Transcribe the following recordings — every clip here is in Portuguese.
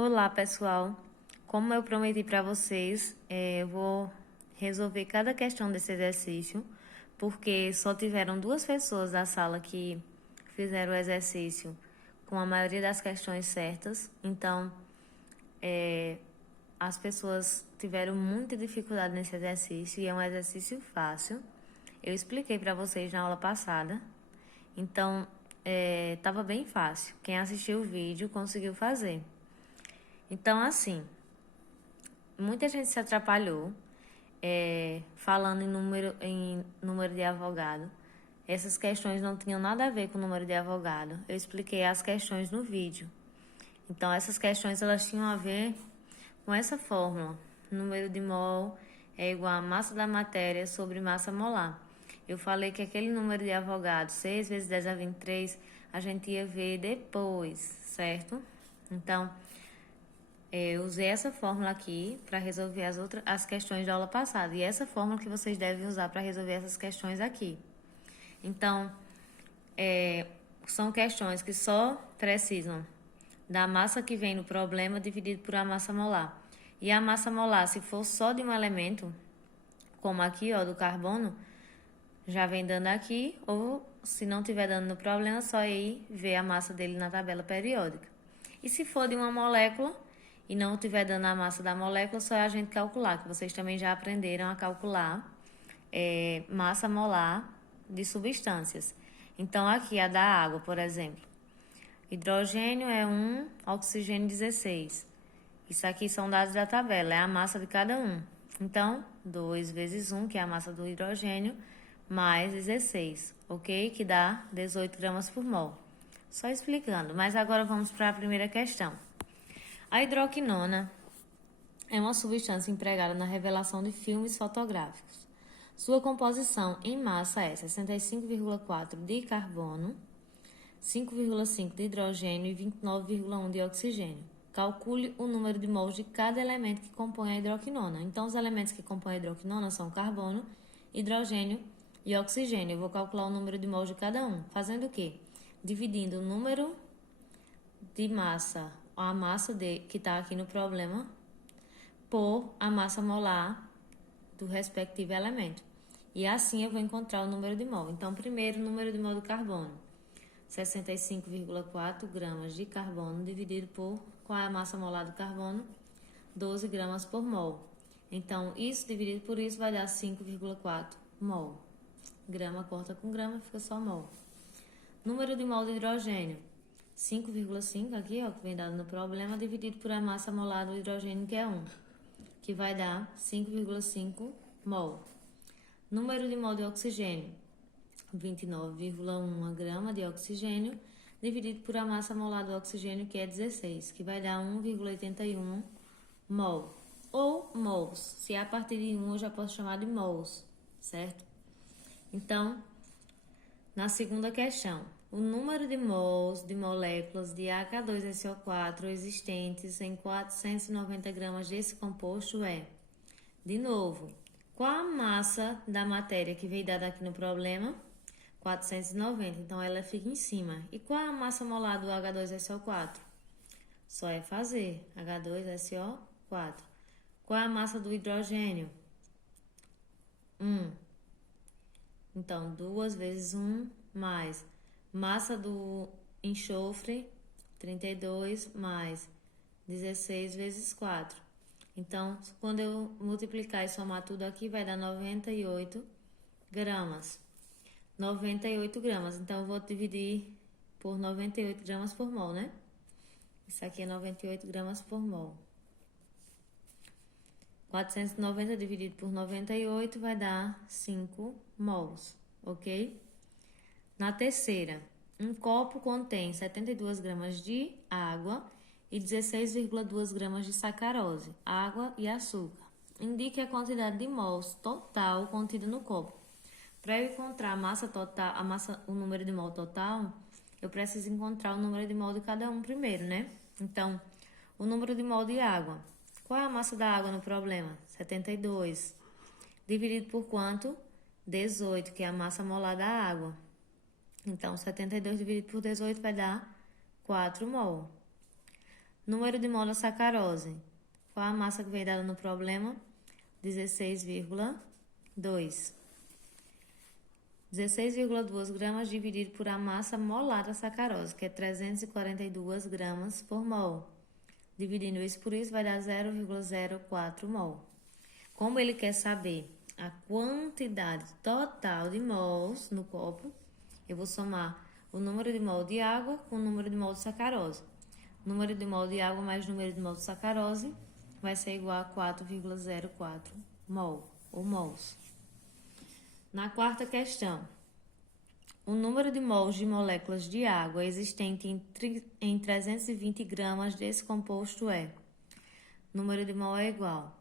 Olá, pessoal. Como eu prometi para vocês, eu vou resolver cada questão desse exercício, porque só tiveram duas pessoas da sala que fizeram o exercício com a maioria das questões certas. Então, as pessoas tiveram muita dificuldade nesse exercício e é um exercício fácil. Eu expliquei para vocês na aula passada. Então, estava bem fácil. Quem assistiu o vídeo conseguiu fazer. Então, assim, muita gente se atrapalhou falando em número de advogado. Essas questões não tinham nada a ver com o número de advogado. Eu expliquei as questões no vídeo. Então, essas questões elas tinham a ver com essa fórmula. Número de mol é igual a massa da matéria sobre massa molar. Eu falei que aquele número de advogado, 6 vezes 10 a 23, a gente ia ver depois, certo? Então, eu usei essa fórmula aqui para resolver as questões da aula passada. E essa fórmula que vocês devem usar para resolver essas questões aqui. Então, são questões que só precisam da massa que vem no problema dividido por a massa molar. E a massa molar, se for só de um elemento, como aqui, ó, do carbono, já vem dando aqui, ou se não tiver dando no problema, só ir ver a massa dele na tabela periódica. E se for de uma molécula e não tiver dando a massa da molécula, só é a gente calcular, que vocês também já aprenderam a calcular massa molar de substâncias. Então, aqui a da água, por exemplo. Hidrogênio é 1, oxigênio 16. Isso aqui são dados da tabela, é a massa de cada um. Então, 2 vezes 1, que é a massa do hidrogênio, mais 16, ok? Que dá 18 gramas por mol. Só explicando, mas agora vamos para a primeira questão. A hidroquinona é uma substância empregada na revelação de filmes fotográficos. Sua composição em massa é 65,4 de carbono, 5,5 de hidrogênio e 29,1 de oxigênio. Calcule o número de mols de cada elemento que compõe a hidroquinona. Então, os elementos que compõem a hidroquinona são carbono, hidrogênio e oxigênio. Eu vou calcular o número de mols de cada um. Fazendo o quê? Dividindo o número de massa, a massa que está aqui no problema, por a massa molar do respectivo elemento. E assim eu vou encontrar o número de mol. Então, primeiro, o número de mol do carbono. 65,4 gramas de carbono dividido por, qual é a massa molar do carbono? 12 gramas por mol. Então, isso dividido por isso vai dar 5,4 mol. Grama corta com grama, fica só mol. Número de mol de hidrogênio. 5,5 aqui, ó, que vem dado no problema, dividido por a massa molar do hidrogênio, que é 1, que vai dar 5,5 mol. Número de mol de oxigênio. 29,1 grama de oxigênio, dividido por a massa molar do oxigênio, que é 16, que vai dar 1,81 mol. Ou mols. Se é a partir de 1, eu já posso chamar de mols, certo? Então, na segunda questão, o número de mols de moléculas de H2SO4 existentes em 490 gramas desse composto é, de novo, qual a massa da matéria que veio dada aqui no problema? 490, então ela fica em cima. E qual é a massa molar do H2SO4? Só é fazer, H2SO4. Qual é a massa do hidrogênio? 1. Então, 2 vezes 1 mais massa do enxofre, 32 mais 16 vezes 4. Então, quando eu multiplicar e somar tudo aqui, vai dar 98 gramas. 98 gramas. Então, eu vou dividir por 98 gramas por mol, né? Isso aqui é 98 gramas por mol. 490 dividido por 98 vai dar 5 mols, ok? Na terceira, um copo contém 72 gramas de água e 16,2 gramas de sacarose, água e açúcar. Indique a quantidade de mols total contida no copo. Para eu encontrar a massa total, o número de mol total, eu preciso encontrar o número de mol de cada um primeiro, né? Então, o número de mol de água. Qual é a massa da água no problema? 72. Dividido por quanto? 18, que é a massa molar da água. Então, 72 dividido por 18 vai dar 4 mol. Número de mol da sacarose. Qual a massa que veio dada no problema? 16,2. 16,2 gramas dividido por a massa molar da sacarose, que é 342 gramas por mol. Dividindo isso por isso vai dar 0,04 mol. Como ele quer saber a quantidade total de mols no copo, eu vou somar o número de mol de água com o número de mol de sacarose. O número de mol de água mais o número de mol de sacarose vai ser igual a 4,04 mol, ou mols. Na quarta questão, o número de mols de moléculas de água existente em 320 gramas desse composto é... Número de mol é igual.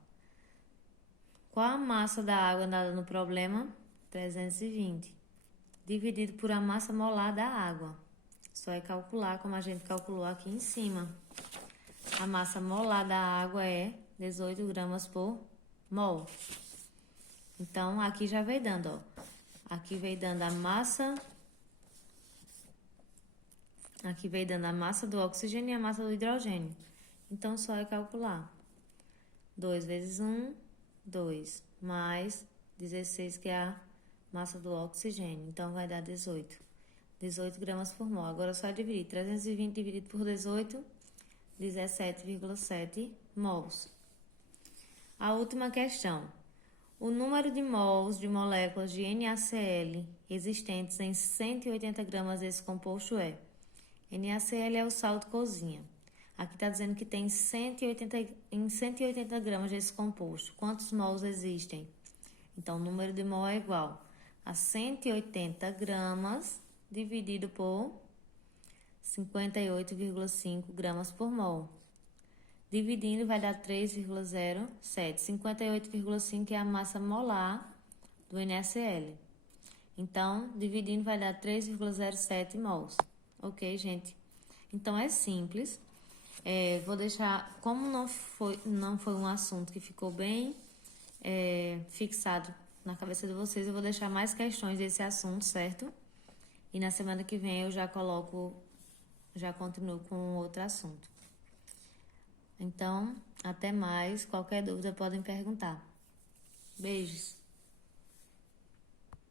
Qual a massa da água dada no problema? 320. Dividido por a massa molar da água. Só é calcular como a gente calculou aqui em cima. A massa molar da água é 18 gramas por mol. Então, aqui já veio dando, ó. Aqui veio dando a massa... Aqui veio dando a massa do oxigênio e a massa do hidrogênio. Então, só é calcular. 2 vezes 1, 2. Mais 16, que é a massa do oxigênio. Então, vai dar 18. 18 gramas por mol. Agora, só dividir. 320 dividido por 18, 17,7 mols. A última questão. O número de mols de moléculas de NaCl existentes em 180 gramas desse composto é... NaCl é o sal de cozinha. Aqui está dizendo que tem 180 gramas desse composto. Quantos mols existem? Então, o número de mol é igual a 180 gramas dividido por 58,5 gramas por mol. Dividindo vai dar 3,07. 58,5 é a massa molar do NaCl. Então, dividindo vai dar 3,07 mols. Ok, gente? Então, é simples. Vou deixar, como não foi um assunto que ficou bem fixado na cabeça de vocês, eu vou deixar mais questões desse assunto, certo? E na semana que vem eu já continuo com outro assunto. Então, até mais. Qualquer dúvida podem perguntar. Beijos.